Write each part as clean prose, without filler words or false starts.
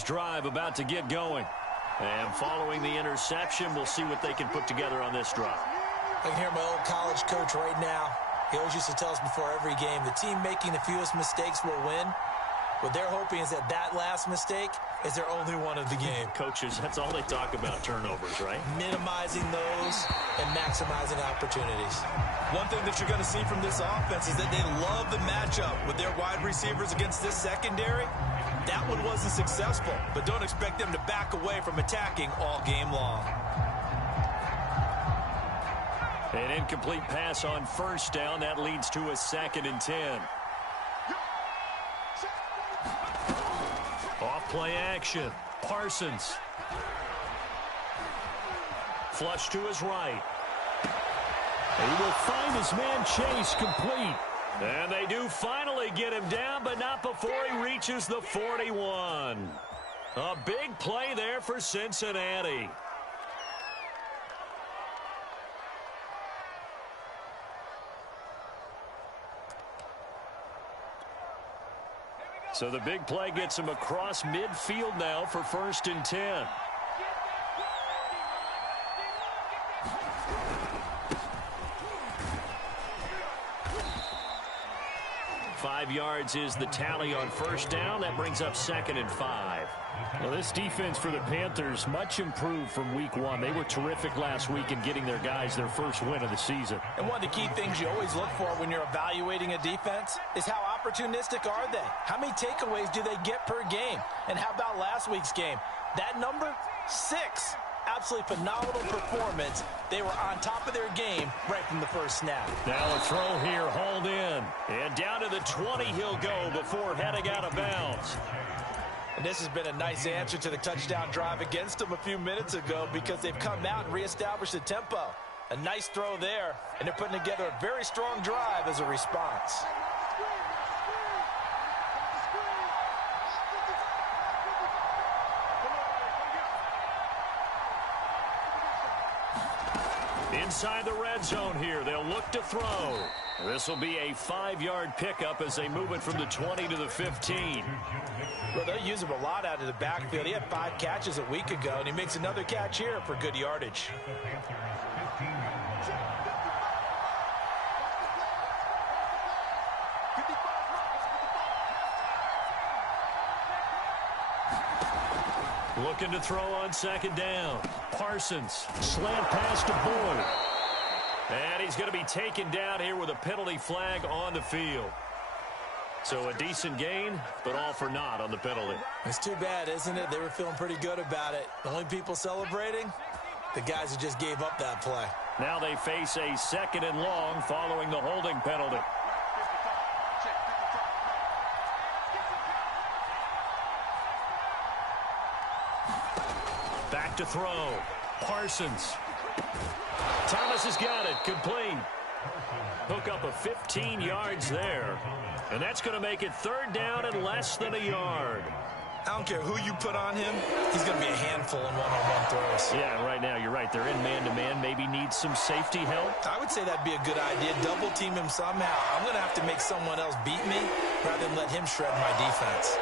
Drive about to get going. And following the interception, we'll see what they can put together on this drive. I can hear my old college coach right now. He always used to tell us before every game, the team making the fewest mistakes will win. What they're hoping is that that last mistake is their only one of the game. Coaches, that's all they talk about, turnovers, right? Minimizing those and maximizing opportunities. One thing that you're going to see from this offense is that they love the matchup with their wide receivers against this secondary. That one wasn't successful, but don't expect them to back away from attacking all game long. An incomplete pass on first down. That leads to a 2nd and 10. Off play action. Parsons. Flush to his right. He will find his man Chase complete. And they do finally get him down, but not before he reaches the 41. A big play there for Cincinnati. So the big play gets him across midfield now for 1st and 10. Five yards is the tally on first down. That brings up 2nd and 5. Well, this defense for the Panthers, much improved from week 1. They were terrific last week in getting their guys their first win of the season. And one of the key things you always look for when you're evaluating a defense is how opportunistic are they? How many takeaways do they get per game? And how about last week's game? That number, 6. Absolutely phenomenal performance. They were on top of their game right from the first snap. Now a throw here, hauled in. And down to the 20 he'll go before heading out of bounds. And this has been a nice answer to the touchdown drive against them a few minutes ago because they've come out and reestablished the tempo. A nice throw there, and they're putting together a very strong drive as a response. Inside the red zone here, they'll look to throw. This will be a 5-yard pickup as they move it from the 20 to the 15. Well, they'll use him a lot out of the backfield. He had 5 catches a week ago, and he makes another catch here for good yardage. Looking to throw on 2nd down. Parsons, slant pass to Boyd. And he's going to be taken down here with a penalty flag on the field. So a decent gain, but all for naught on the penalty. It's too bad, isn't it? They were feeling pretty good about it. The only people celebrating, the guys who just gave up that play. Now they face a 2nd and long following the holding penalty. Back to throw. Parsons. Thomas has got it. Complete. Hook up of 15 yards there. And that's going to make it 3rd down and less than a yard. I don't care who you put on him. He's going to be a handful in one-on-one throws. Yeah, right now you're right. They're in man-to-man. Maybe needs some safety help. I would say that'd be a good idea. Double team him somehow. I'm going to have to make someone else beat me rather than let him shred my defense.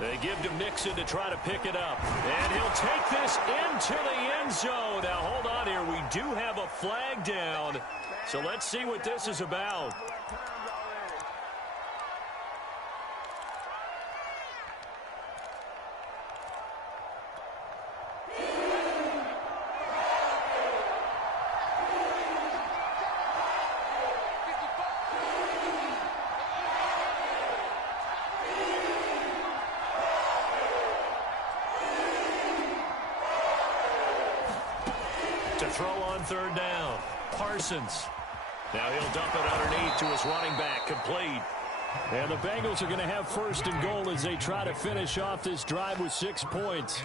They give to Mixon to try to pick it up. And he'll take this into the end zone. Now, hold on here. We do have a flag down. So let's see what this is about. To throw on 3rd down. Parsons. Now he'll dump it underneath to his running back. Complete. And the Bengals are going to have 1st and goal as they try to finish off this drive with 6 points.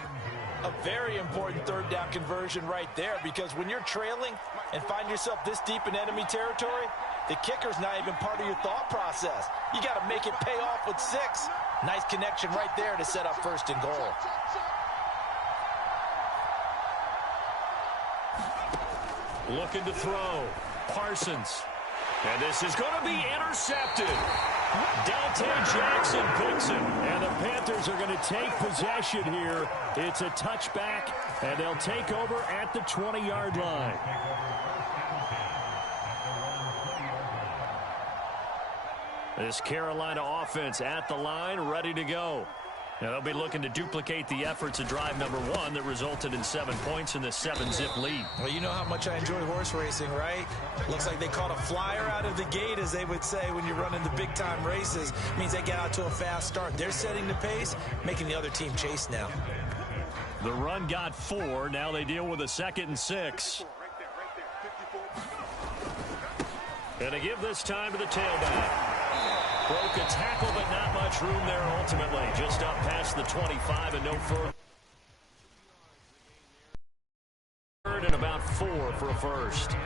A very important 3rd down conversion right there, because when you're trailing and find yourself this deep in enemy territory, the kicker's not even part of your thought process. You got to make it pay off with 6. Nice connection right there to set up 1st and goal. Looking to throw. Parsons. And this is going to be intercepted. Dante Jackson picks him. And the Panthers are going to take possession here. It's a touchback, and they'll take over at the 20-yard line. This Carolina offense at the line, ready to go. Now they'll be looking to duplicate the efforts of drive number 1 that resulted in 7 points in the 7-zip lead. Well, you know how much I enjoy horse racing, right? Looks like they caught a flyer out of the gate, as they would say when you're running the big-time races. It means they get out to a fast start. They're setting the pace, making the other team chase now. The run got 4. Now they deal with a 2nd and 6. And they give this time to the tailback. Broke a tackle, but not much room there ultimately. Just up past the 25 and no further. Third and about 4 for a first.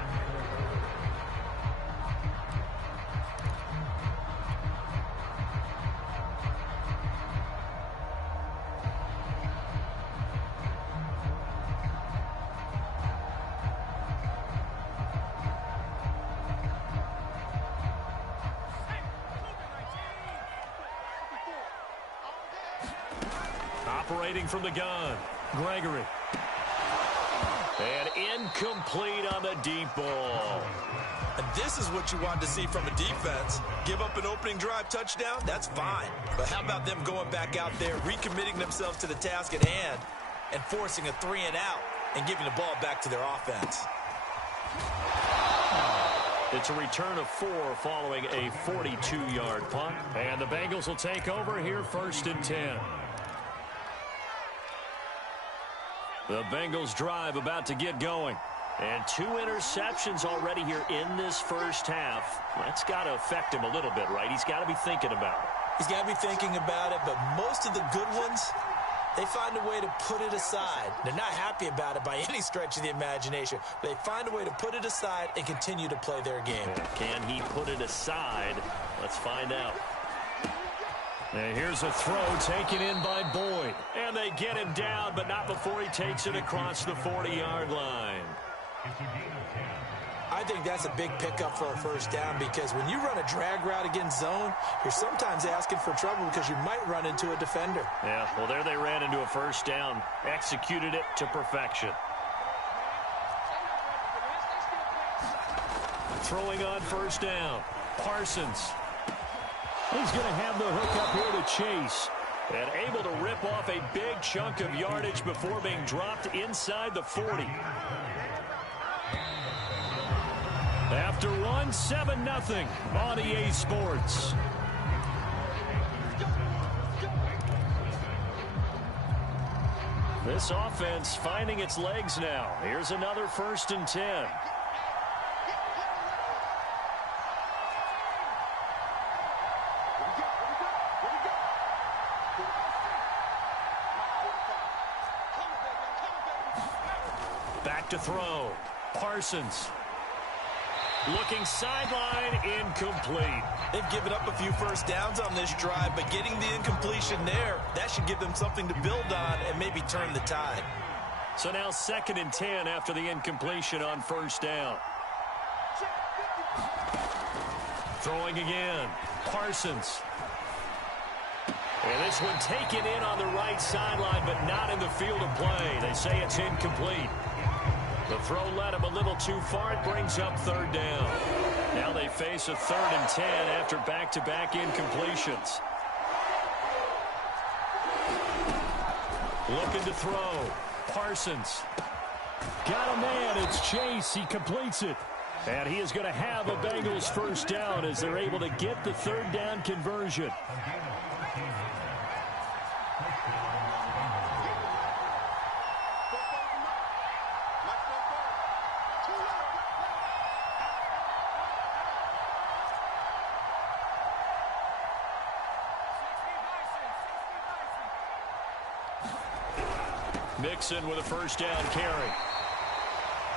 Operating from the gun, Gregory. And incomplete on the deep ball. And this is what you want to see from a defense. Give up an opening drive touchdown, that's fine. But how about them going back out there, recommitting themselves to the task at hand, and forcing a 3-and-out and giving the ball back to their offense? It's a return of 4 following a 42-yard punt. And the Bengals will take over here, 1st and 10. The Bengals drive about to get going. And 2 interceptions already here in this first half. That's got to affect him a little bit, right? He's got to be thinking about it. He's got to be thinking about it, but most of the good ones, they find a way to put it aside. They're not happy about it by any stretch of the imagination. They find a way to put it aside and continue to play their game. Can he put it aside? Let's find out. And here's a throw taken in by Boyd. And they get him down, but not before he takes it across the 40-yard line. I think that's a big pickup for a first down, because when you run a drag route against zone, you're sometimes asking for trouble because you might run into a defender. Yeah, well, there they ran into a first down. Executed it to perfection. Throwing on first down. Parsons. He's going to have the hook up here to Chase. And able to rip off a big chunk of yardage before being dropped inside the 40. After 1, 7-0 on EA Sports. This offense finding its legs now. Here's another 1st and 10. Back to throw. Parsons. Looking sideline, incomplete. They've given up a few first downs on this drive, but getting the incompletion there, that should give them something to build on and maybe turn the tide. So now 2nd and 10 after the incompletion on first down. Throwing again. Parsons. And this one taken in on the right sideline, but not in the field of play. They say it's incomplete. The throw led him a little too far. It brings up 3rd down. Now they face a 3rd and 10 after back-to-back incompletions. Looking to throw. Parsons. Got a man. It's Chase. He completes it. And he is going to have a Bengals first down as they're able to get the 3rd down conversion. Mixon with a first down carry.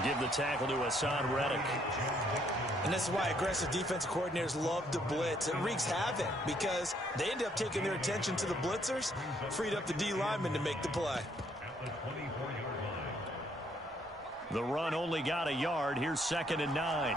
Give the tackle to Hassan Reddick. And this is why aggressive defensive coordinators love to blitz. It wreaks havoc because they end up taking their attention to the blitzers, freed up the D lineman to make the play. The run only got a yard. Here's 2nd and 9.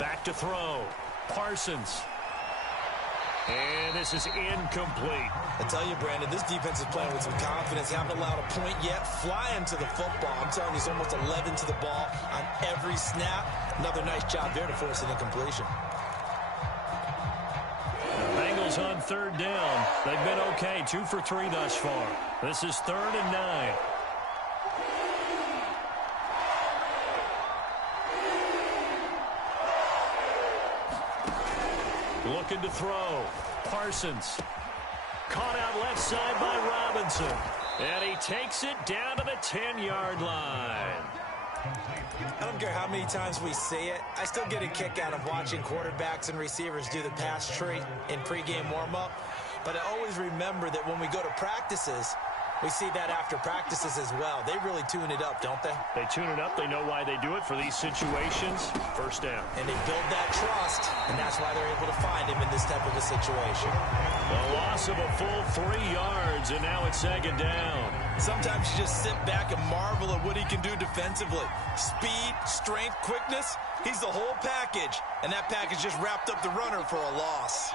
Back to throw. Parsons. And this is incomplete. I tell you, Brandon, this defense is playing with some confidence. Haven't allowed a point yet. Flying to the football. I'm telling you, he's almost 11 to the ball on every snap. Another nice job there to force an incompletion. The Bengals on third down. They've been okay. 2 for 3 thus far. This is 3rd and 9. Looking to throw. Parsons. Caught out left side by Robinson. And he takes it down to the 10-yard line. I don't care how many times we see it. I still get a kick out of watching quarterbacks and receivers do the pass tree in pregame warm-up. But I always remember that when we go to practices, we see that after practices as well. They really tune it up, don't they? They tune it up. They know why they do it for these situations. First down. And they build that trust, and that's why they're able to find him in this type of a situation. The loss of a full 3 yards, and now it's 2nd down. Sometimes you just sit back and marvel at what he can do defensively. Speed, strength, quickness. He's the whole package, and that package just wrapped up the runner for a loss.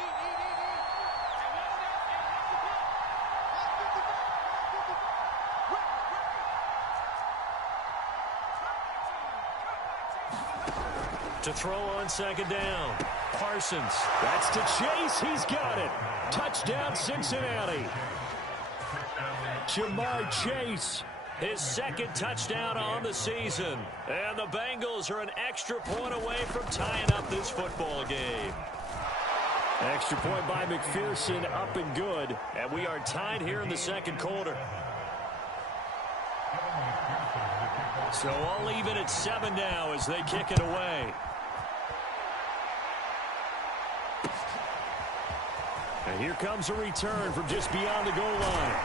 To throw on 2nd down. Parsons. That's to Chase. He's got it. Touchdown, Cincinnati. Jamar Chase. His 2nd touchdown on the season. And the Bengals are an extra point away from tying up this football game. Extra point by McPherson, up and good. And we are tied here in the 2nd quarter. So all even at 7 now as they kick it away. And here comes a return from just beyond the goal line.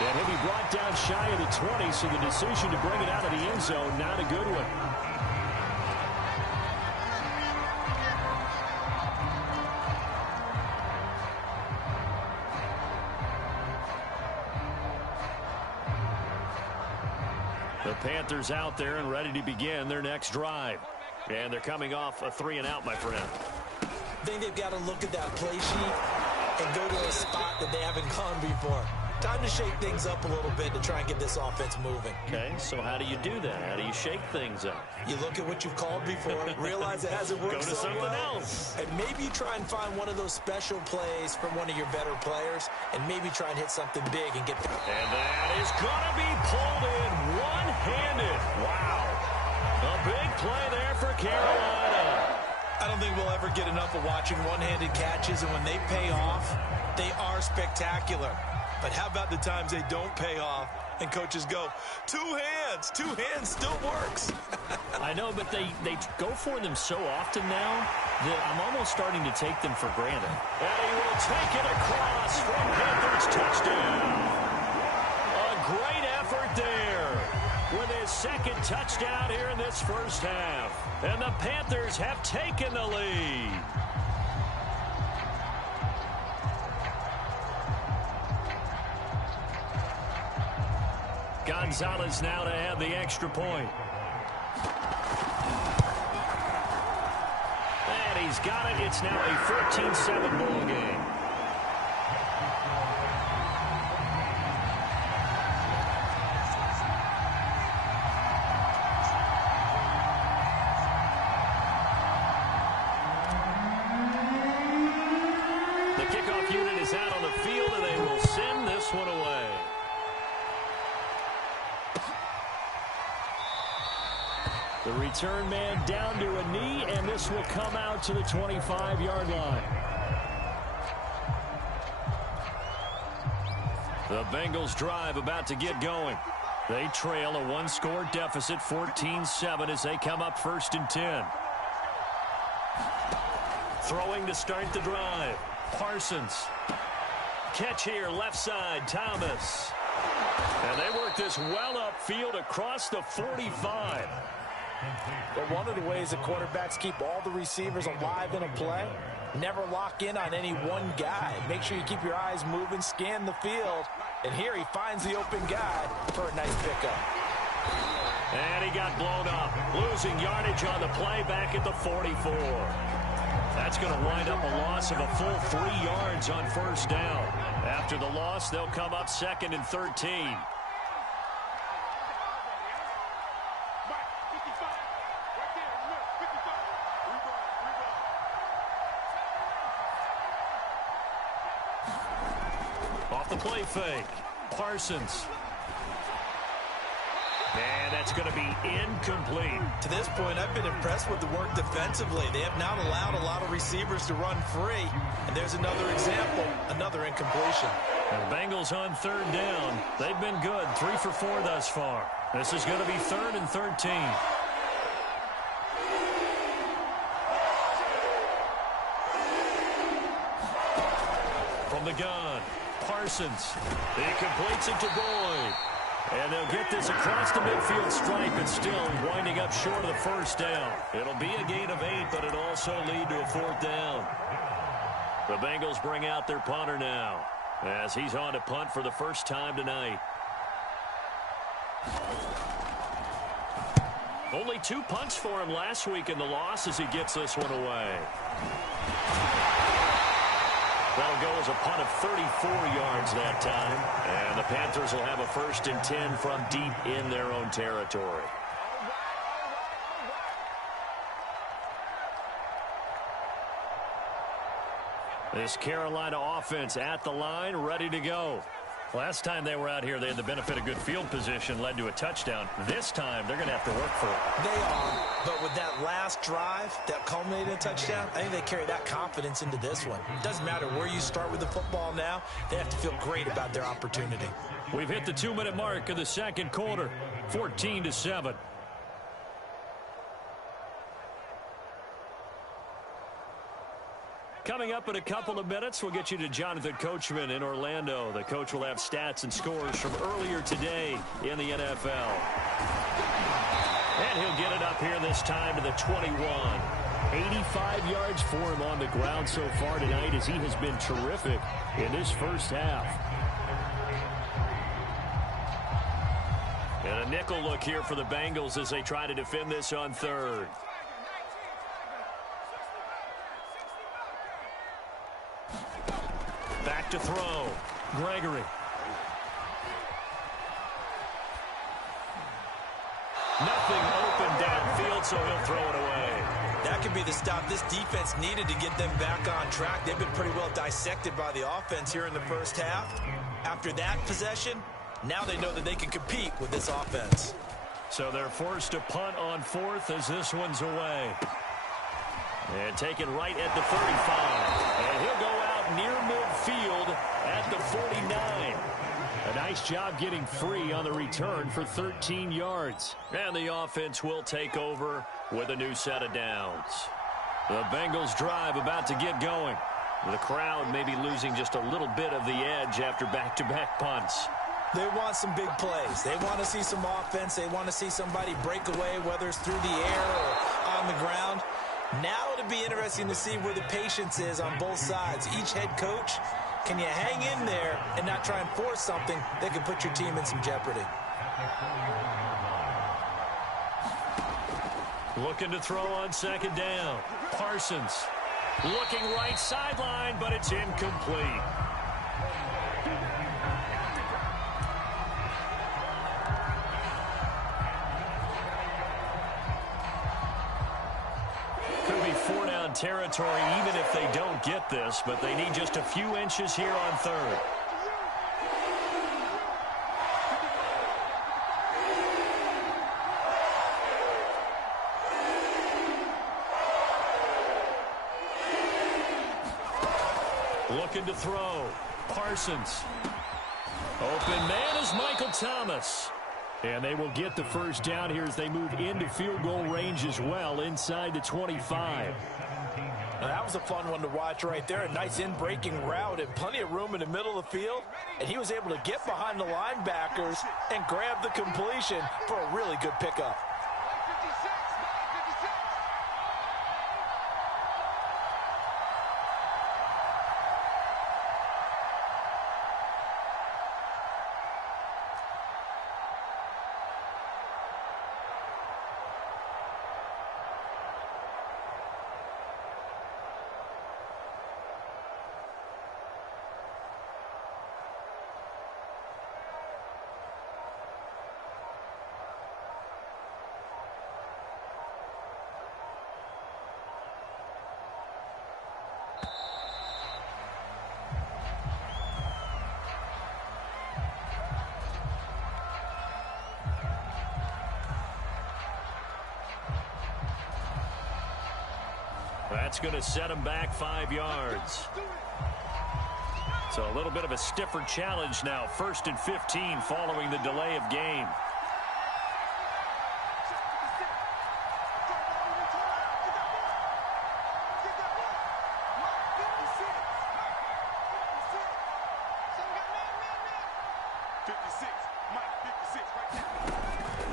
And he'll be brought down shy of the 20, so the decision to bring it out of the end zone, not a good one. The Panthers out there and ready to begin their next drive. And they're coming off a 3-and-out, my friend. I think they've got to look at that play sheet and go to a spot that they haven't gone before. Time to shake things up a little bit to try and get this offense moving. Okay, so how do you do that? How do you shake things up? You look at what you've called before, realize it hasn't worked Go to so something well, else. and maybe try and find one of those special plays from one of your better players, and maybe try and hit something big and get. And that is going to be pulled in one-handed. Wow. A big play there for Carolina. I don't think we'll ever get enough of watching one-handed catches, and when they pay off, they are spectacular. But how about the times they don't pay off and coaches go, two hands still works. I know, but they go for them so often now that I'm almost starting to take them for granted. And he will take it across from Panthers touchdown. A great effort there with his 2nd touchdown here in this first half. And the Panthers have taken the lead. Gonzalez now to have the extra point. And he's got it. It's now a 14-7 ball game. The kickoff unit is out on the field, and they will send this one away. The return man down to a knee, and this will come out to the 25-yard line. The Bengals drive about to get going. They trail a one-score deficit, 14-7, as they come up 1st and 10. Throwing to start the drive. Parsons. Catch here, left side, Thomas. And they work this well upfield across the 45. But one of the ways that quarterbacks keep all the receivers alive in a play, never lock in on any one guy. Make sure you keep your eyes moving, scan the field. And here he finds the open guy for a nice pickup. And he got blown up, losing yardage on the play back at the 44. That's going to wind up a loss of a full 3 yards on first down. After the loss, they'll come up 2nd and 13. Off the play fake, Parsons. And that's going to be incomplete. To this point, I've been impressed with the work defensively. They have not allowed a lot of receivers to run free. And there's another example, another incompletion. The Bengals on 3rd down. They've been good, 3 for 4 thus far. This is going to be 3rd and 13. From the gun, Parsons. He completes it to Boyd. And they'll get this across the midfield stripe. It's still winding up short of the first down. It'll be a gain of 8, but it'll also lead to a 4th down. The Bengals bring out their punter now, as he's on to punt for the first time tonight. Only 2 punts for him last week in the loss as he gets this one away. That'll go as a punt of 34 yards that time. And the Panthers will have a 1st and 10 from deep in their own territory. This Carolina offense at the line, ready to go. Last time they were out here, they had the benefit of good field position, led to a touchdown. This time, they're going to have to work for it. They are, but with that last drive that culminated in a touchdown, I think they carry that confidence into this one. It doesn't matter where you start with the football now. They have to feel great about their opportunity. We've hit the 2-minute mark of the 2nd quarter, 14-7. Coming up in a couple of minutes, we'll get you to Jonathan Coachman in Orlando. The coach will have stats and scores from earlier today in the NFL. And he'll get it up here this time to the 21. 85 yards for him on the ground so far tonight as he has been terrific in this first half. And a nickel look here for the Bengals as they try to defend this on 3rd. Back to throw. Gregory. Nothing open downfield, so he'll throw it away. That could be the stop this defense needed to get them back on track. They've been pretty well dissected by the offense here in the first half. After that possession, now they know that they can compete with this offense. So they're forced to punt on 4th as this one's away. And taken right at the 35. And he'll go out near midfield at the 49. A nice job getting free on the return for 13 yards. And the offense will take over with a new set of downs. The Bengals drive about to get going. The crowd may be losing just a little bit of the edge after back-to-back punts. They want some big plays. They want to see some offense. They want to see somebody break away, whether it's through the air or on the ground. Now it'll be interesting to see where the patience is on both sides. Each head coach, can you hang in there and not try and force something that could put your team in some jeopardy? Looking to throw on 2nd down. Parsons looking right sideline, but it's incomplete. Could be 4-down territory even if they don't get this, but they need just a few inches here on 3rd. Looking to throw. Parsons. Open man is Michael Thomas. And they will get the first down here as they move into field goal range as well inside the 25. Now, that was a fun one to watch right there. A nice in-breaking route and plenty of room in the middle of the field. And he was able to get behind the linebackers and grab the completion for a really good pickup. That's going to set him back 5 yards. So a little bit of a stiffer challenge now. 1st and 15 following the delay of game.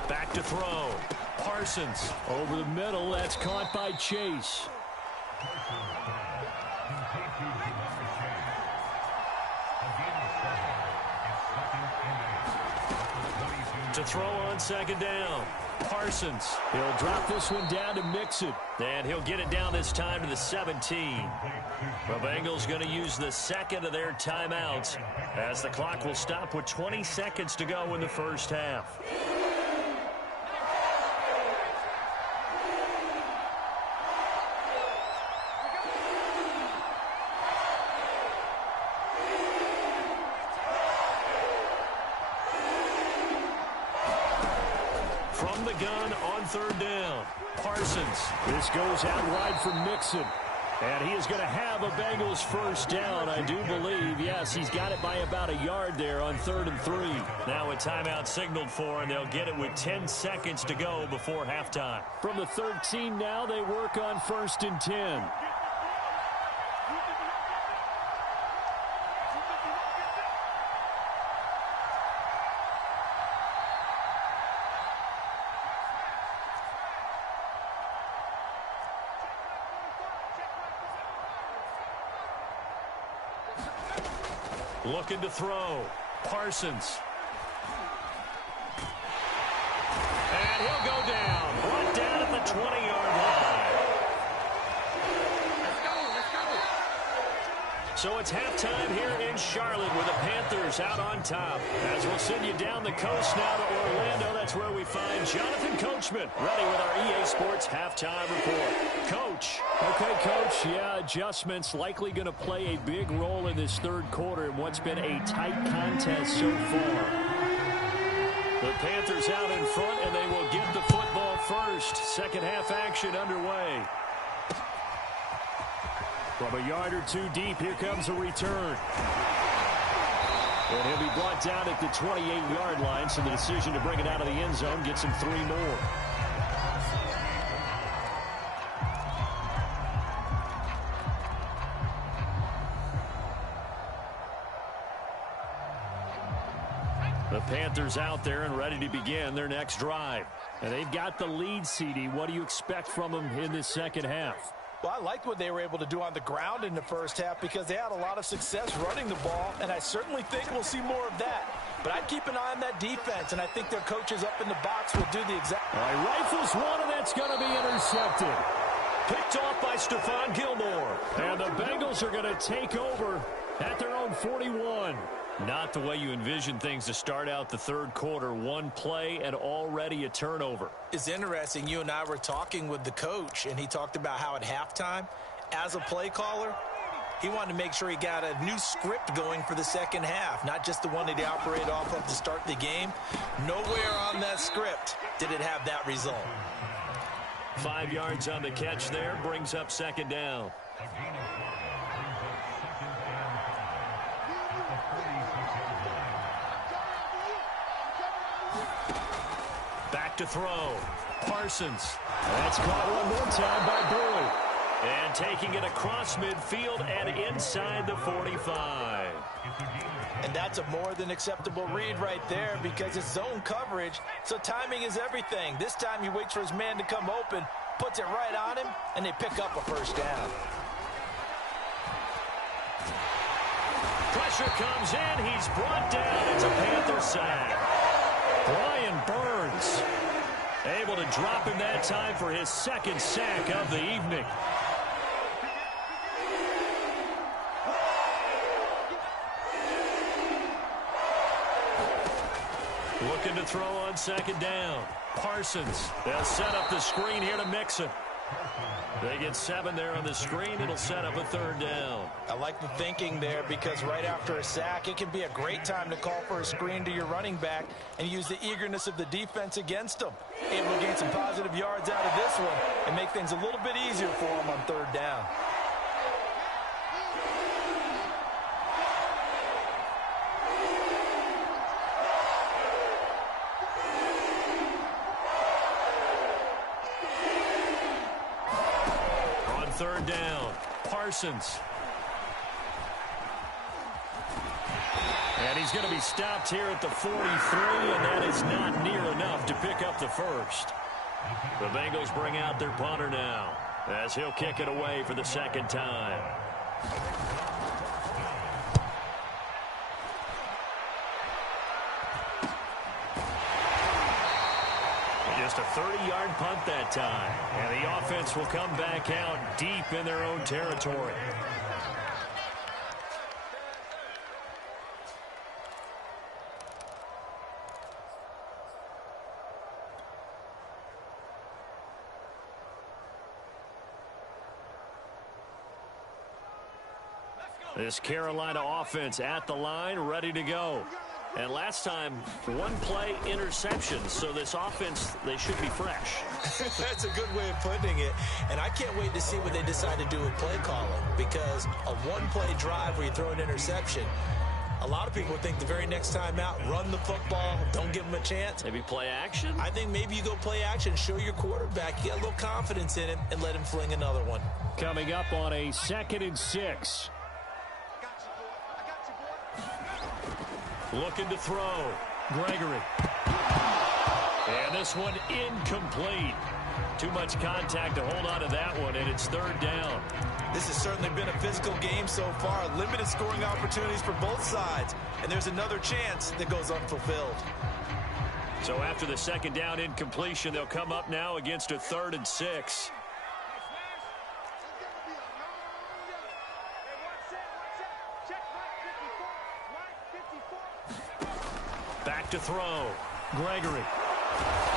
Back to throw. Parsons over the middle. That's caught by Chase. To throw on 2nd down. Parsons. He'll drop this one down to Mixon. And he'll get it down this time to the 17. The Bengals going to use the 2nd of their timeouts as the clock will stop with 20 seconds to go in the first half. From the gun on 3rd down. Parsons. This goes out wide for Mixon. And he is going to have a Bengals first down, I do believe. Yes, he's got it by about a yard there on 3rd and 3. Now a timeout signaled for, and they'll get it with 10 seconds to go before halftime. From the 13 now, they work on 1st and 10. Looking to throw. Parsons. And he'll go down. Brought down at the 20-yard line. Let's go. So it's halftime here in Charlotte with the Panthers out on top. As we'll send you down the coast now to Orlando, that's where we find Jonathan Coachman ready with our EA Sports halftime report. Coach. Okay, Coach, yeah, adjustments likely going to play a big role in this 3rd quarter in what's been a tight contest so far. The Panthers out in front, and they will get the football first. 2nd half action underway. From a yard or 2 deep, here comes a return. And he'll be brought down at the 28-yard line, so the decision to bring it out of the end zone gets him 3 more. The Panthers out there and ready to begin their next drive. And they've got the lead, CD. What do you expect from them in this 2nd half? Well, I liked what they were able to do on the ground in the first half because they had a lot of success running the ball, and I certainly think we'll see more of that. But I'd keep an eye on that defense, and I think their coaches up in the box will do the exact. All right, rifles one, and that's going to be intercepted. Picked off by Stephon Gilmore. And the Bengals are going to take over at their own 41. Not the way you envision things to start out the 3rd quarter. 1 play and already a turnover. It's interesting. You and I were talking with the coach, and he talked about how at halftime, as a play caller, he wanted to make sure he got a new script going for the 2nd half, not just the one that he operated off of to start the game. Nowhere on that script did it have that result. 5 yards on the catch there, brings up 2nd down. Back to throw. Parsons. That's caught one more time by Boyd. And taking it across midfield and inside the 45. And that's a more than acceptable read right there because it's zone coverage, so timing is everything. This time he waits for his man to come open, puts it right on him, and they pick up a first down. Pressure comes in. He's brought down. It's a Panther sack. Brian Burns able to drop him that time for his 2nd sack of the evening. Looking to throw on 2nd down. Parsons. They'll set up the screen here to Mixon. They get 7 there on the screen. It'll set up a 3rd down. I like the thinking there because right after a sack, it can be a great time to call for a screen to your running back and use the eagerness of the defense against them. Able to gain some positive yards out of this one and make things a little bit easier for them on 3rd down. On 3rd down, Parsons. And he's going to be stopped here at the 43, and that is not near enough to pick up the first. The Bengals bring out their punter now, as he'll kick it away for the 2nd time. Just a 30-yard punt that time, and the offense will come back out deep in their own territory. This Carolina offense at the line, ready to go. And last time, 1 play interception, so this offense, they should be fresh. That's a good way of putting it. And I can't wait to see what they decide to do with play calling, because a 1-play drive where you throw an interception, a lot of people think the very next time out, run the football, don't give them a chance. Maybe play action? I think maybe you go play action, show your quarterback, get a little confidence in him, and let him fling another one. Coming up on a 2nd and 6. Looking to throw. Gregory. And this one incomplete. Too much contact to hold on to that one, and it's 3rd down. This has certainly been a physical game so far. Limited scoring opportunities for both sides. And there's another chance that goes unfulfilled. So after the 2nd down incompletion, they'll come up now against a 3rd and 6. Back to throw. Gregory.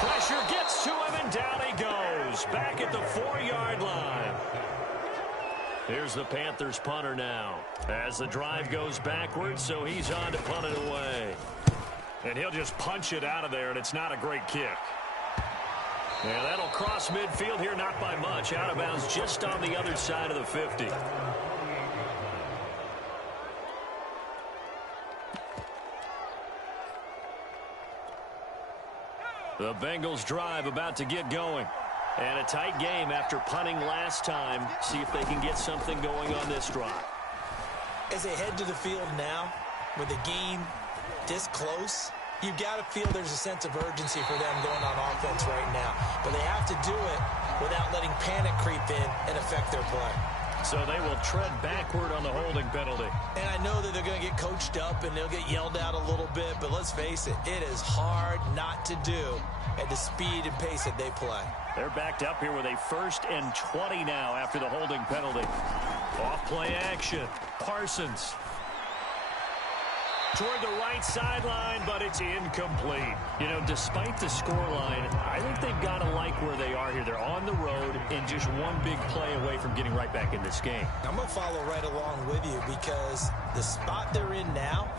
Pressure gets to him, and down he goes. Back at the 4-yard line. Here's the Panthers punter now, as the drive goes backwards, so he's on to punt it away. And he'll just punch it out of there, and it's not a great kick. Yeah, that'll cross midfield here, not by much. Out of bounds just on the other side of the 50. The Bengals drive about to get going. And a tight game after punting last time. See if they can get something going on this drive. As they head to the field now, with the game this close, you've got to feel there's a sense of urgency for them going on offense right now. But they have to do it without letting panic creep in and affect their play. So they will tread backward on the holding penalty. And I know that they're going to get coached up and they'll get yelled at a little bit, but let's face it, it is hard not to do at the speed and pace that they play. They're backed up here with a 1st and 20 now after the holding penalty. Off play action. Parsons. Toward the right sideline, but it's incomplete. You know, despite the scoreline, I think they've got to like where they are here. They're on the road and just one big play away from getting right back in this game. I'm going to follow right along with you because the spot they're in now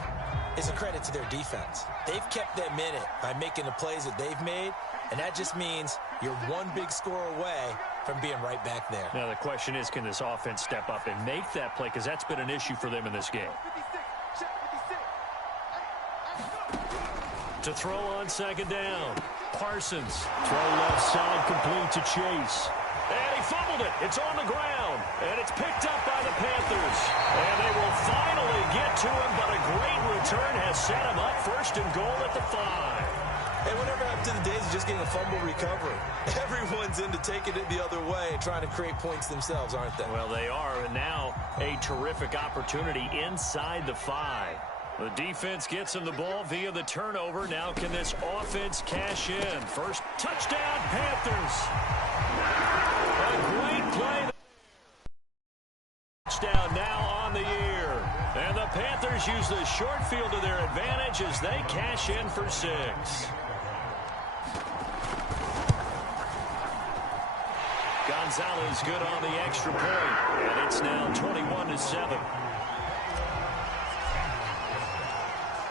is a credit to their defense. They've kept them in it by making the plays that they've made, and that just means you're one big score away from being right back there. Now the question is, can this offense step up and make that play? Because that's been an issue for them in this game. To throw on 2nd down. Parsons. Throw left side, complete to Chase. And he fumbled it. It's on the ground. And it's picked up by the Panthers. And they will finally get to him, but a great return has set him up 1st and goal at the 5. Hey, whatever happened to the days of just getting a fumble recovery? Everyone's into taking it the other way and trying to create points themselves, aren't they? Well, they are, and now a terrific opportunity inside the 5. The defense gets him the ball via the turnover. Now can this offense cash in? First touchdown, Panthers. A great play. Touchdown now on the year. And the Panthers use the short field to their advantage as they cash in for 6. Gonzalez good on the extra point. And it's now 21-7.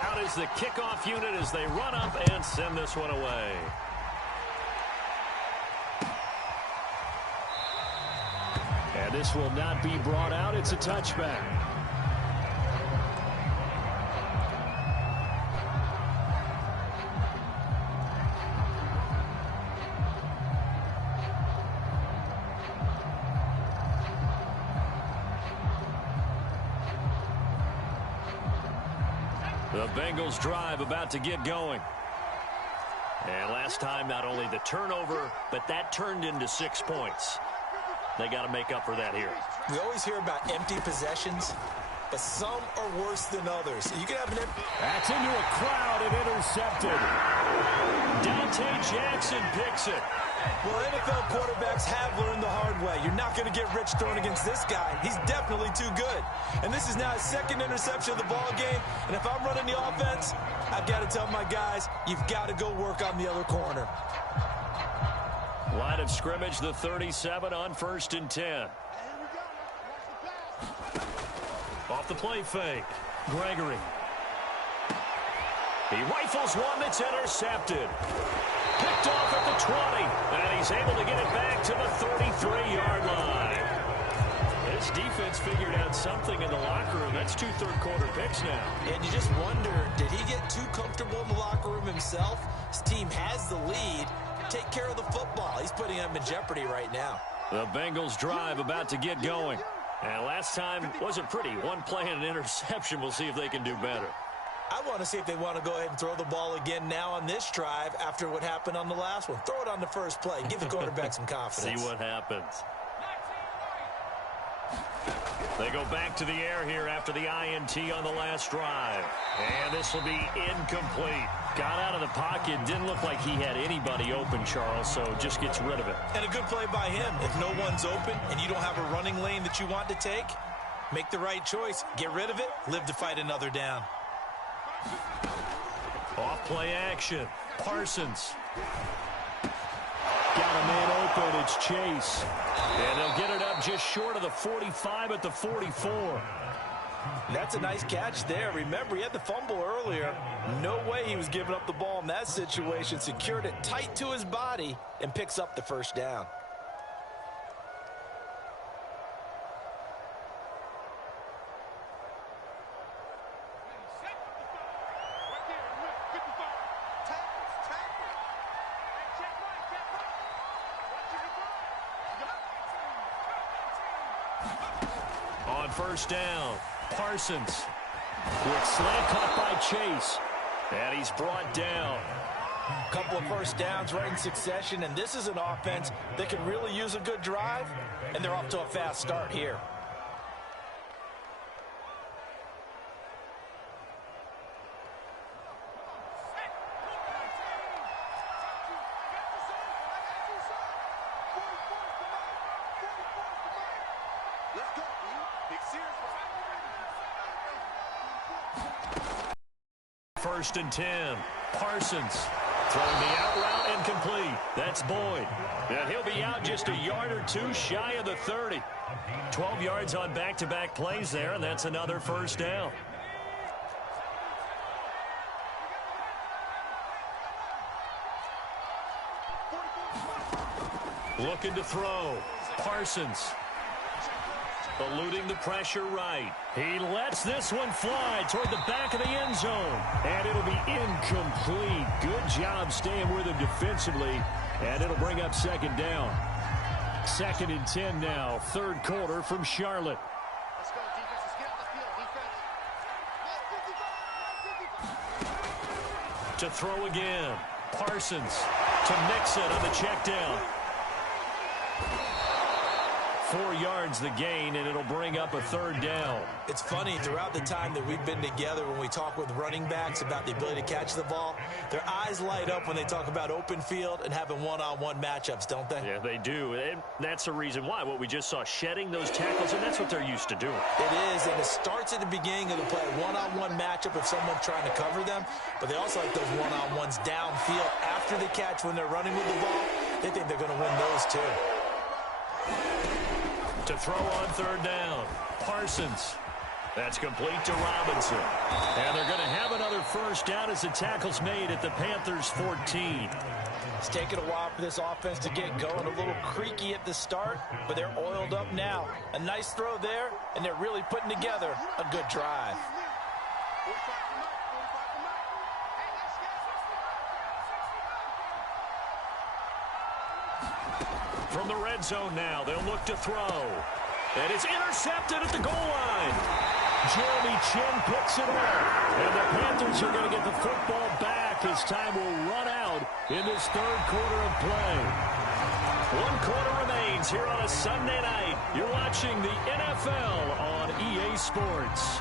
Out is the kickoff unit as they run up and send this one away. And this will not be brought out. It's a touchback. The Bengals drive about to get going. And last time, not only the turnover, but that turned into 6 points. They got to make up for that here. We always hear about empty possessions, but some are worse than others. You can have an empty... That's into a crowd and intercepted. Dante Jackson picks it. Well, NFL quarterbacks have learned the hard way. You're not going to get rich throwing against this guy. He's definitely too good. And this is now his second interception of the ball game. And if I'm running the offense, I've got to tell my guys, you've got to go work on the other corner. Line of scrimmage, the 37 on 1st and 10. Off the play fake. Gregory. He rifles one that's intercepted. Picked off at the 20. And he's able to get it back to the 33-yard line. This defense figured out something in the locker room. That's 2 third-quarter picks now. And you just wonder, did he get too comfortable in the locker room himself? His team has the lead. Take care of the football. He's putting them in jeopardy right now. The Bengals drive about to get going. And last time wasn't pretty. One play and an interception. We'll see if they can do better. I want to see if they want to go ahead and throw the ball again now on this drive after what happened on the last one. Throw it on the first play. Give the quarterback some confidence. See what happens. They go back to the air here after the INT on the last drive. And this will be incomplete. Got out of the pocket. Didn't look like he had anybody open, Charles, so just gets rid of it. And a good play by him. If no one's open and you don't have a running lane that you want to take, make the right choice. Get rid of it. Live to fight another down. Off play action. Parsons. Got a man open. It's Chase. And they'll get it up just short of the 45 at the 44. That's a nice catch there. Remember, he had the fumble earlier. No way he was giving up the ball in that situation. Secured it tight to his body and picks up the first down. On first down, Parsons. Quick slant caught by Chase. And he's brought down. A couple of first downs right in succession, and this is an offense that can really use a good drive, and they're off to a fast start here. First and 10. Parsons throwing the out route incomplete. That's Boyd. And he'll be out just a yard or two shy of the 30. 12 yards on back-to-back plays there, and that's another first down. Looking to throw. Parsons. Eluding the pressure right. He lets this one fly toward the back of the end zone. And it'll be incomplete. Good job staying with him defensively. And it'll bring up second down. 2nd and 10 now. 3rd quarter from Charlotte. Let's go, defense. Let's get on the field, defense. To throw again. Parsons to Mixon on the check down. 4 yards the gain, and it'll bring up a 3rd down. It's funny, throughout the time that we've been together, when we talk with running backs about the ability to catch the ball, their eyes light up when they talk about open field and having one-on-one matchups, don't they? Yeah, they do. And that's the reason why. What we just saw, shedding those tackles, and that's what they're used to doing. It is, and it starts at the beginning of the play. One-on-one matchup if someone's trying to cover them, but they also like those one-on-ones downfield after the catch when they're running with the ball. They think they're going to win those too. To throw on third down. Parsons. That's complete to Robinson. And they're going to have another first down as the tackle's made at the Panthers 14. It's taken a while for this offense to get going. A little creaky at the start, but they're oiled up now. A nice throw there, and they're really putting together a good drive. From the red zone now, they'll look to throw. And it's intercepted at the goal line. Jeremy Chin picks it up. And the Panthers are going to get the football back as time will run out in this third quarter of play. 1 quarter remains here on a Sunday night. You're watching the NFL on EA Sports.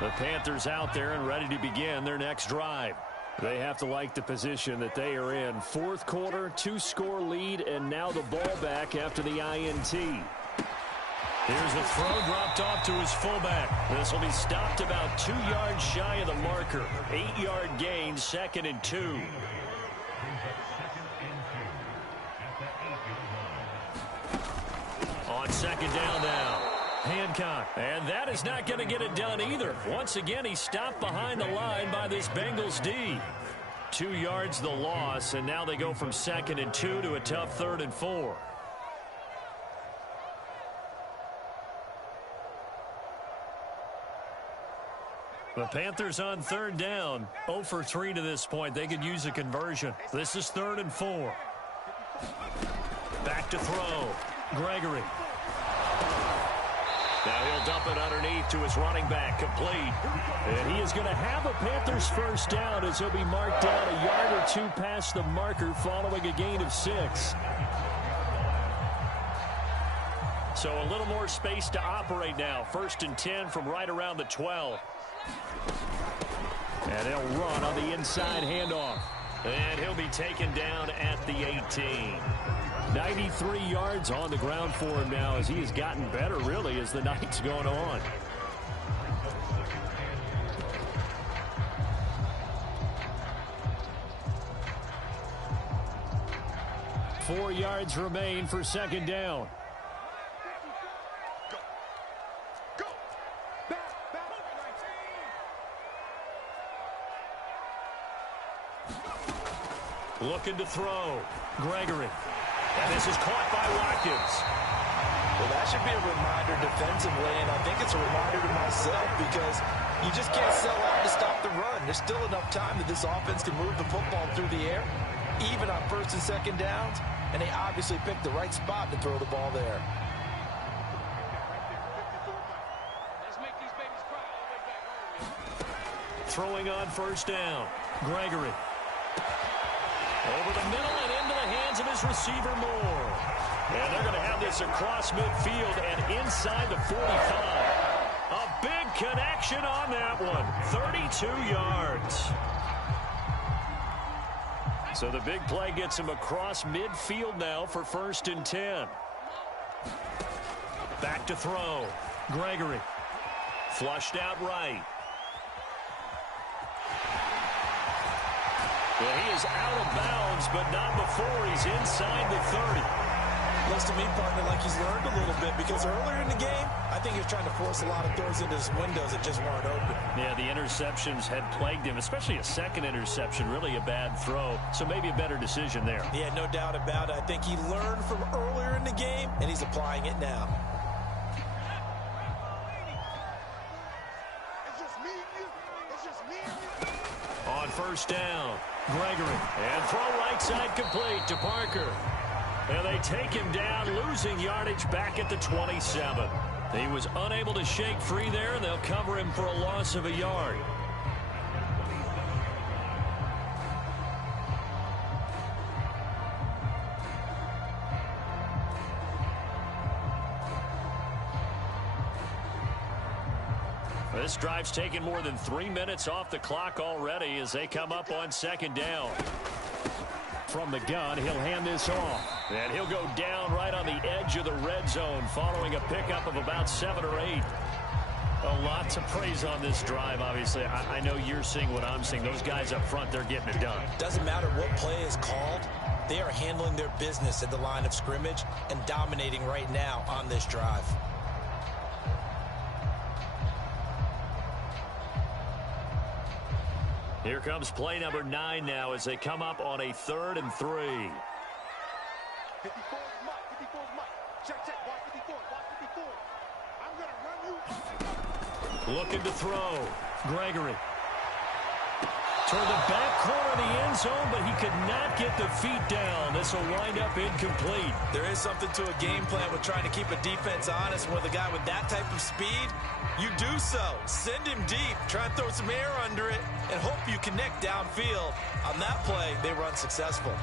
The Panthers out there and ready to begin their next drive. They have to like the position that they are in. Fourth quarter, 2-score lead, and now the ball back after the INT. Here's a throw dropped off to his fullback. This will be stopped about 2 yards shy of the marker. 8-yard gain, 2nd and 2. On second down now. Hancock. And that is not going to get it done either. Once again, he stopped behind the line by this Bengals D. 2 yards the loss, and now they go from 2nd and 2 to a tough 3rd and 4. The Panthers on third down. 0 for 3 to this point. They could use a conversion. This is 3rd and 4. Back to throw. Gregory. Now he'll dump it underneath to his running back, complete. And he is going to have a Panthers first down as he'll be marked down a yard or 2 past the marker following a gain of 6. So a little more space to operate now. 1st and 10 from right around the 12. And they'll run on the inside handoff. And he'll be taken down at the 18. 93 yards on the ground for him now as he has gotten better, really, as the night's going on. Four yards remain for second down. Go. Back. Looking to throw. Gregory. And this is caught by Watkins. Well, that should be a reminder defensively, and I think it's a reminder to myself because you just can't sell out to stop the run. There's still enough time that this offense can move the football through the air, even on 1st and 2nd downs, and they obviously picked the right spot to throw the ball there. Throwing on first down. Gregory. Over the middle and into the hands of his receiver, Moore. And they're going to have this across midfield and inside the 45. A big connection on that one. 32 yards. So the big play gets him across midfield now for 1st and 10. Back to throw. Gregory. Flushed out right. Well, he is out of bounds, but not before he's inside the 30. Looks to me, partner, like he's learned a little bit because earlier in the game, I think he was trying to force a lot of throws into his windows that just weren't open. Yeah, the interceptions had plagued him, especially a second interception, really a bad throw. So maybe a better decision there. Yeah, no doubt about it. I think he learned from earlier in the game, and he's applying it now. On first down, Gregory. And throw right side complete to Parker. And they take him down, losing yardage back at the 27. He was unable to shake free there, and they'll cover him for a loss of a yard. This drive's taken more than 3 minutes off the clock already as they come up on second down. From the gun, he'll hand this off. And he'll go down right on the edge of the red zone following a pickup of about 7 or 8. A lot to praise on this drive, obviously. I know you're seeing what I'm seeing. Those guys up front, they're getting it done. Doesn't matter what play is called. They are handling their business at the line of scrimmage and dominating right now on this drive. Here comes play number 9 now as they come up on a 3rd and 3. 54 is Mike. 54 is Mike. Check, check. Watch 54. Watch 54. I'm going to run you. Looking to throw. Gregory. Toward the back corner of the end zone, but he could not get the feet down. This will wind up incomplete. There is something to a game plan with trying to keep a defense honest. With a guy with that type of speed, you do so. Send him deep. Try and throw some air under it and hope you connect downfield. On that play, they run successful.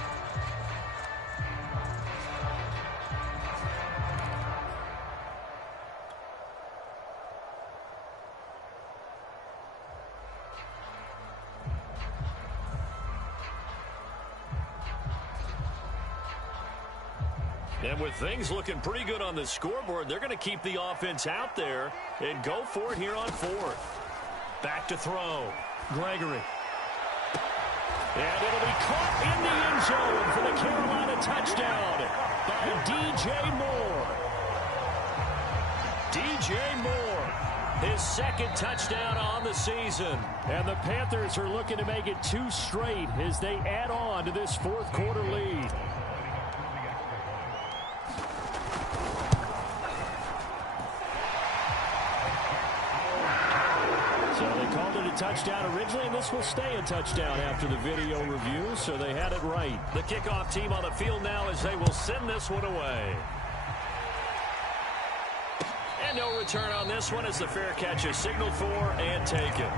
And with things looking pretty good on the scoreboard, they're going to keep the offense out there and go for it here on 4th. Back to throw. Gregory. And it'll be caught in the end zone for the Carolina touchdown by DJ Moore. DJ Moore, his 2nd touchdown on the season. And the Panthers are looking to make it 2 straight as they add on to this 4th quarter lead. Touchdown originally, and this will stay a touchdown after the video review, so they had it right. The kickoff team on the field now as they will send this one away. And no return on this one as the fair catch is signaled for and taken.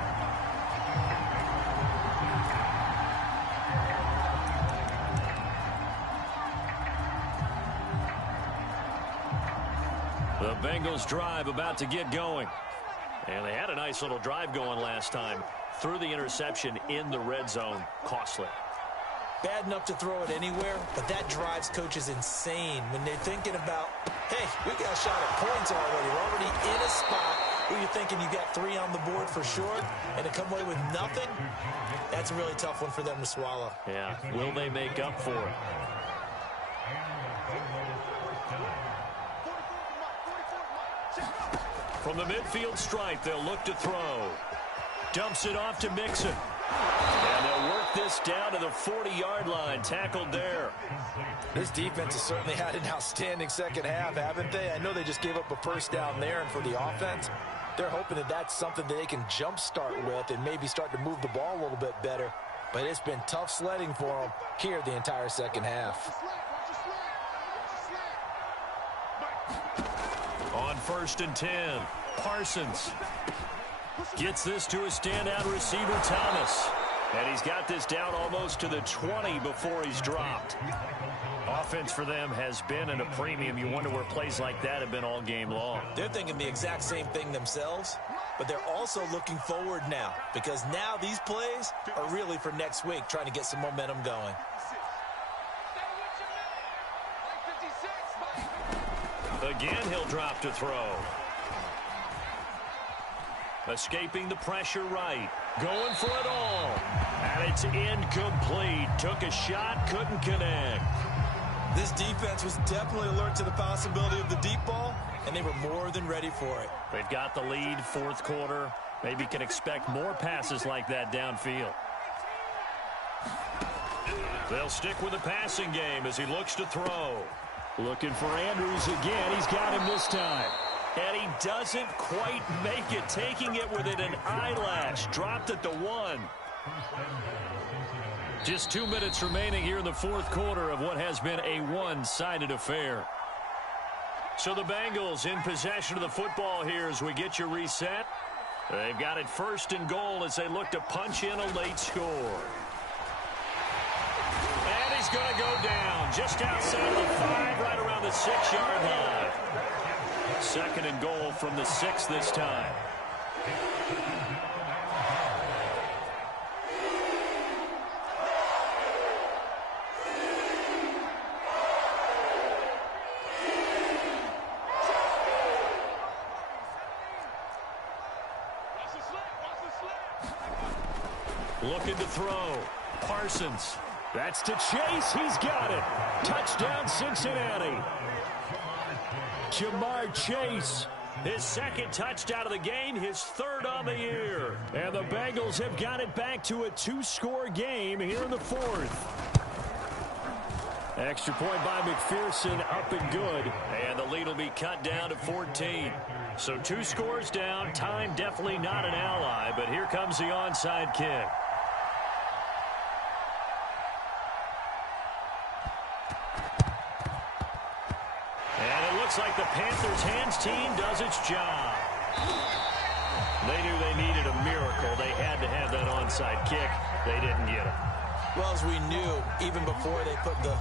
The Bengals drive about to get going. And they had a nice little drive going last time. Threw the interception in the red zone. Costly. Bad enough to throw it anywhere, but that drives coaches insane when they're thinking about, hey, we got a shot at points already. We're already in a spot where you're thinking you got 3 on the board for sure, and to come away with nothing, that's a really tough one for them to swallow. Yeah, will they make up for it? From the midfield stripe, they'll look to throw. Dumps it off to Mixon. And they'll work this down to the 40-yard line. Tackled there. This defense has certainly had an outstanding second half, haven't they? I know they just gave up a first down there, and for the offense, they're hoping that that's something that they can jumpstart with and maybe start to move the ball a little bit better. But it's been tough sledding for them here the entire second half. On 1st and 10, Parsons gets this to a standout receiver, Thomas. And he's got this down almost to the 20 before he's dropped. Offense for them has been at a premium. You wonder where plays like that have been all game long. They're thinking the exact same thing themselves, but they're also looking forward now because now these plays are really for next week, trying to get some momentum going. Again, he'll drop to throw. Escaping the pressure right. Going for it all. And it's incomplete. Took a shot, couldn't connect. This defense was definitely alert to the possibility of the deep ball, and they were more than ready for it. They've got the lead, 4th quarter. Maybe can expect more passes like that downfield. They'll stick with the passing game as he looks to throw. Looking for Andrews again. He's got him this time. And he doesn't quite make it. Taking it within an eyelash. Dropped at the 1. Just 2 minutes remaining here in the 4th quarter of what has been a one-sided affair. So the Bengals in possession of the football here as we get you reset. They've got it 1st and goal as they look to punch in a late score. And he's going to go down just outside of the 5, right around the 6-yard line. 2nd and goal from the 6 this time. Looking to throw. Parsons. That's to Chase. He's got it. Touchdown, Cincinnati. Jamar Chase. His second touchdown of the game, his third on the year. And the Bengals have got it back to a 2-score game here in the fourth. Extra point by McPherson, up and good. And the lead will be cut down to 14. So 2 scores down. Time definitely not an ally, but here comes the onside kick. And it looks like the Panthers hands team does its job. They knew they needed a miracle. They had to have that onside kick. They didn't get it. Well, as we knew, even before they put the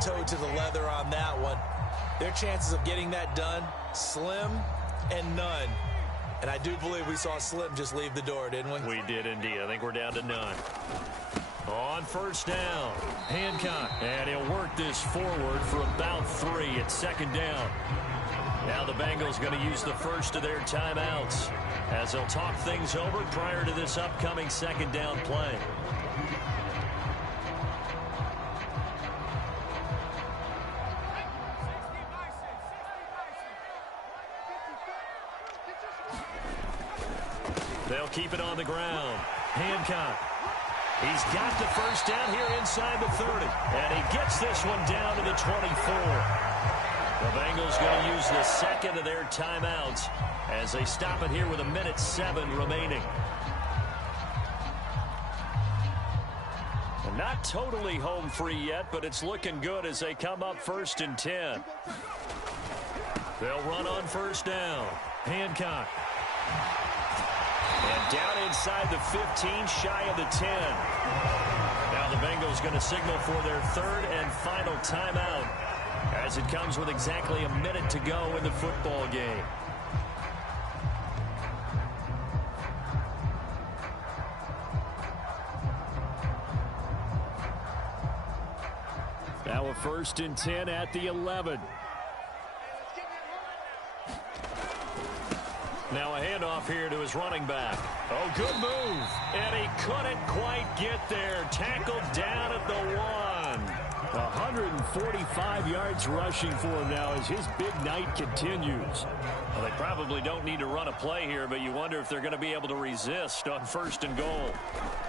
toe to the leather on that one, their chances of getting that done, slim and none. And I do believe we saw Slim just leave the door, didn't we? We did indeed. I think we're down to none. On first down, Hancock. And he'll work this forward for about 3 at second down. Now the Bengals going to use the first of their timeouts as they'll talk things over prior to this upcoming second down play. They'll keep it on the ground. Hancock. He's got the first down here inside the 30. And he gets this one down to the 24. The Bengals going to use the second of their timeouts as they stop it here with 1:07 remaining. And not totally home free yet, but it's looking good as they come up 1st and 10. They'll run on first down. Hancock. And down inside the 15, shy of the 10. Now the Bengals going to signal for their third and final timeout as it comes with exactly 1 minute to go in the football game. Now a 1st and 10 at the 11. Now a handoff here to his running back. Oh, good move. And he couldn't quite get there. Tackled down at the 1. 145 yards rushing for him now as his big night continues. Well, they probably don't need to run a play here, but you wonder if they're going to be able to resist on 1st and goal.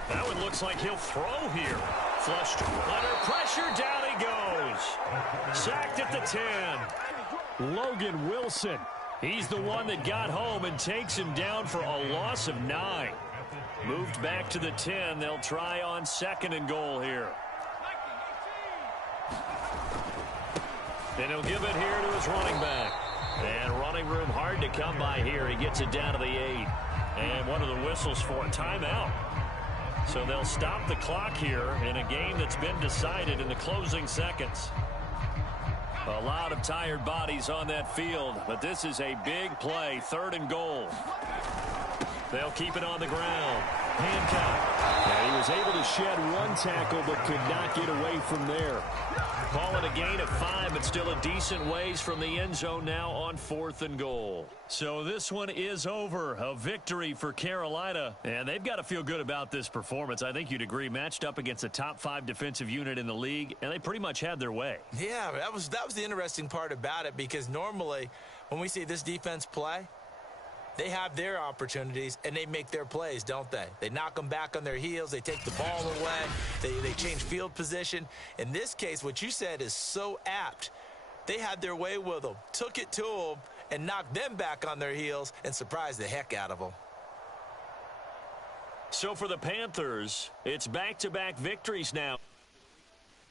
That one looks like he'll throw here. Flushed under pressure. Down he goes. Sacked at the 10. Logan Wilson. He's the one that got home and takes him down for a loss of 9. Moved back to the 10. They'll try on 2nd and goal here. And he'll give it here to his running back. And running room hard to come by here. He gets it down to the 8. And what are the whistles for? Timeout. So they'll stop the clock here in a game that's been decided in the closing seconds. A lot of tired bodies on that field, but this is a big play, 3rd and goal. They'll keep it on the ground. Hancock. Yeah, he was able to shed 1 tackle, but could not get away from there. Call it a gain of 5, but still a decent ways from the end zone now on 4th and goal. So this one is over. A victory for Carolina, and they've got to feel good about this performance. I think you'd agree, matched up against a top 5 defensive unit in the league, and they pretty much had their way. Yeah, that was the interesting part about it, because normally when we see this defense play, they have their opportunities, and they make their plays, don't they? They knock them back on their heels. They take the ball away. They change field position. In this case, what you said is so apt. They had their way with them, took it to them, and knocked them back on their heels and surprised the heck out of them. So for the Panthers, it's back-to-back victories now.